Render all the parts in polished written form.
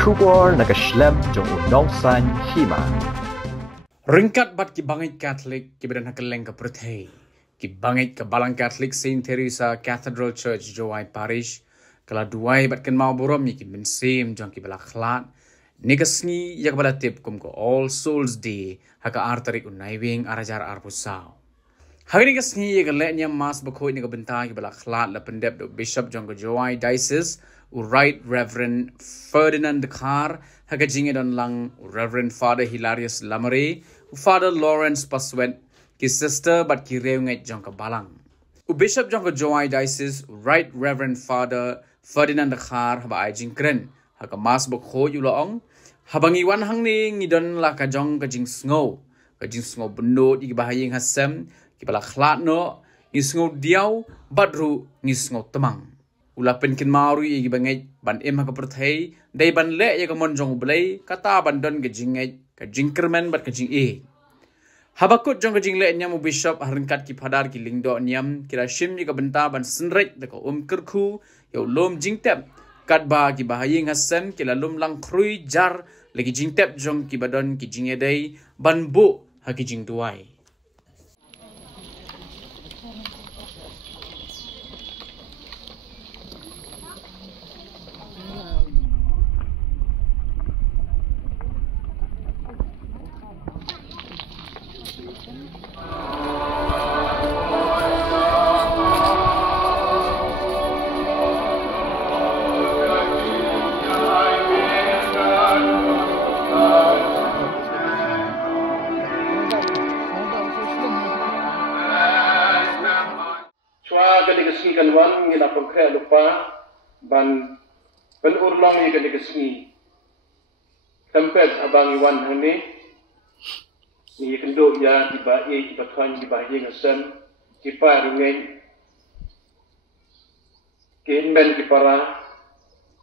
Kubor nakaslem jong unongsan Hima. Ringkat bat ki bangit Catholic ki bedan hakeleng ke Pyrthei. Ki bangit ke balang Catholic Saint Teresa Cathedral Church Jowai Parish. Kala duai bat ken mau borom ki mensim jong ki balaklat. Nikasni yak bala tip kum ko All Souls Day haka artarik unaiwing arajar arpusau. Hari ni kasni yak letnya mas bakoi ni bentang ki balaklat la pendep do Bishop jong ko Jowai Diocese Right Reverend Ferdinand haka jinge don lang Reverend Father Hilarious Lamare, Father Lawrence Paswet, ki sister but ki reunget jong ka balang. Bishop jong ka Jowai Diocese Right Reverend Father Ferdinand haba ay jingkren haka mas bakho yulaong habang iwan hang ni ngidon la ka jong ka jing sngo bendo di bahayeng hasem ki balaklat no ni sngo diaw badru ni sngo temang. Ulapen kin maru igi bangai ban em ha ka Pyrthei dai ban le ya ka monjong Blei kata ban don ke jingai ka jingkermen bat ka jing e habakut jong ka jing le nyam bishop harengkat ki phadar ki lingdo nyam kira shim ni ka benta ban senret de ka kerku yo lom jingtep kat ba ki bahayeng hasem kila lom lang krui jar lagi jingtep jong ki badon ki jinge dai ban bu ha ki jing duai. Kadikasni kan wan ngila pangkaya lupa ban urlong ni kadikasni tempet abang iwan hane ni kendo ya tiba tiba tuan tiba ye ngasan tiba rungai kenben kipara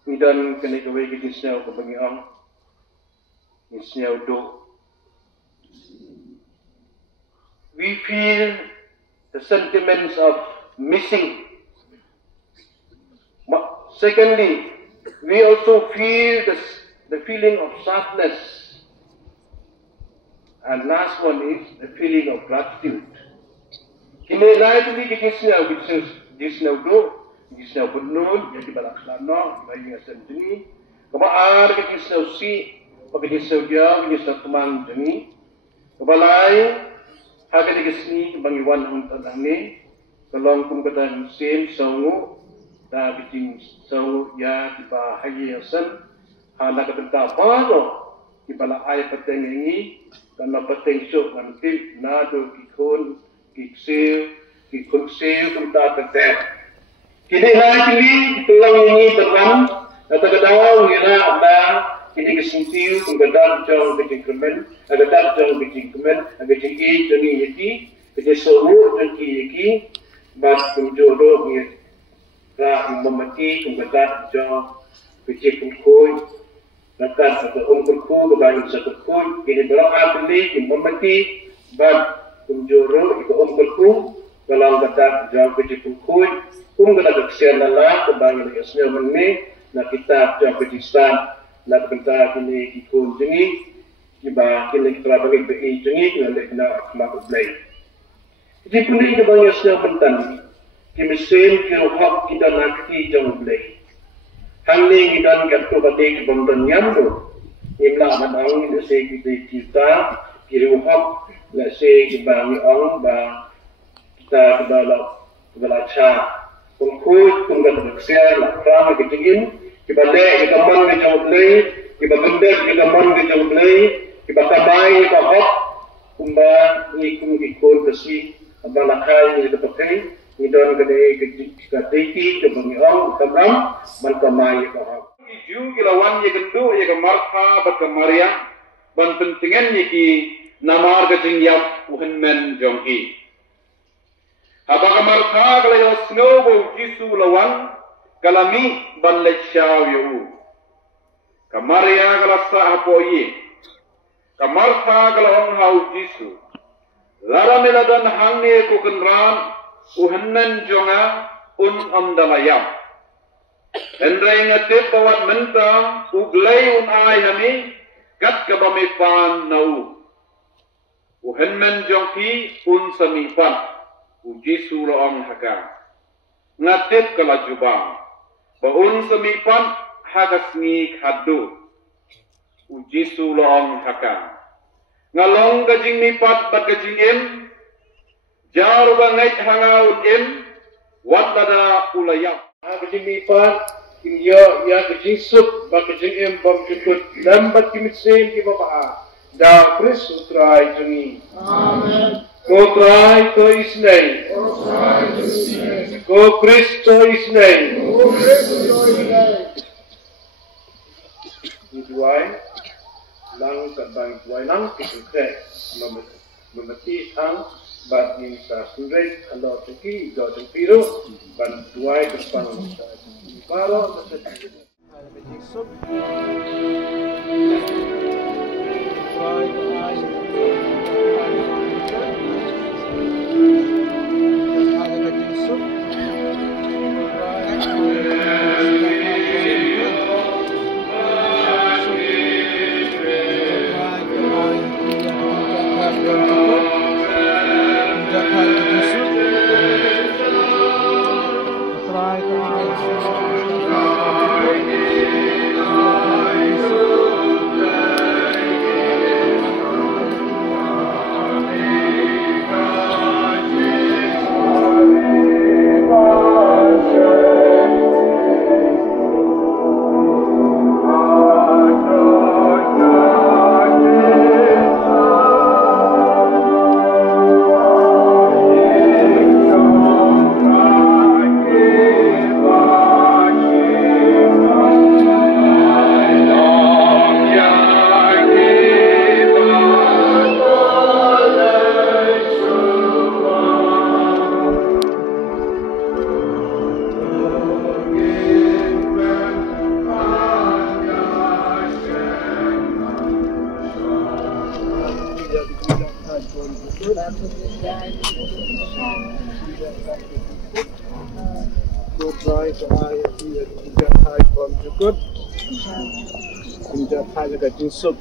midan kene gawe gidisnya ko bangiang isnya do we feel the sentiments of missing. Secondly, we also feel the feeling of sadness. And last one is the feeling of gratitude. Kini lain tu ni kisah benar, jadi balak selana, bagi asal ini. Kemudian kisah si, kisah dia, kisah teman ini. Kemudian harga kisah bagi wan untuk ini. Kalau kum kata sim sangu dah bikin sangu ya tiba haji asan anak kata baru tiba lah ayat peteng ini karena peteng sok nanti nado kikun kiksir kum tak peteng kini lagi tulang ini terang kata ngira ada kini kesentil kum kata jauh bikin kemen agak jauh bikin kemen agak tinggi jadi yaki kerja sangu dan yaki bas kumjoro ni ra memati kumbatat jo kecil kumkoi nakan satu kumku bagi satu koi ini berapa kali memati bas kumjoro itu kumku kalau kata jo kecil kumkoi kena kesian lah kembali ke sini menni nak kita jo kecil nak kita ini kikun jengi tiba kini kita bagi bagi jengi lalu kita nak Blei. Jadi punya kebanyakan sedang penting. Kimesin kirohak kita nakti jauh Blei. Hal ni kita nak berbagai kebanyakan nyamdo. Imla madang ini saya kita kirohak nak saya kebanyakan orang bah kita belajar. Pengkut pengkat berkesal, ramai kecilin. Kita leh kita man jauh Blei. Kita benda kita man jauh Blei. Kita kamai kita hak. Kumba ni kumikun kasih. Abalakai ni dapat idon kedai kedai kebangiang tamam bantamai kaham ju kilawan ye gendu ye martha bat kamaria ban pentingan ye ki namar gajing yap uhenmen jongki haba martha kala yo snow bo jisu lawan kalami ban lechaw yu kamaria kala sa hapo ye kamartha kala on hau jisu lara meladan hangne ko kenran uhannan jonga amdalayam Hendrai ngatip bawat mentang Blei ai hami kat ka bamifan nau. Henmen jongki samipan Jisu loong haka. Ngatip kalajuba ba samipan hagasni khadu. Jisu loong haka. Ngalong gajing mipat bat gajing im jaru bangait hangaun im wat dada ulayam. Gajing mipat India ya kecing sup, bak kecing em bam cukut, lambat kimitsen ki bapa. Da Kris utrai jengi. Amen. Ko trai to isnei. Ko Kris to isnei. Duai, lang kat bang duai lang kecek. Memeti tang, bat ni sa surai kalau ceki, do cempiru, ban duai depan. Kalau kecing sup. Kecing sup.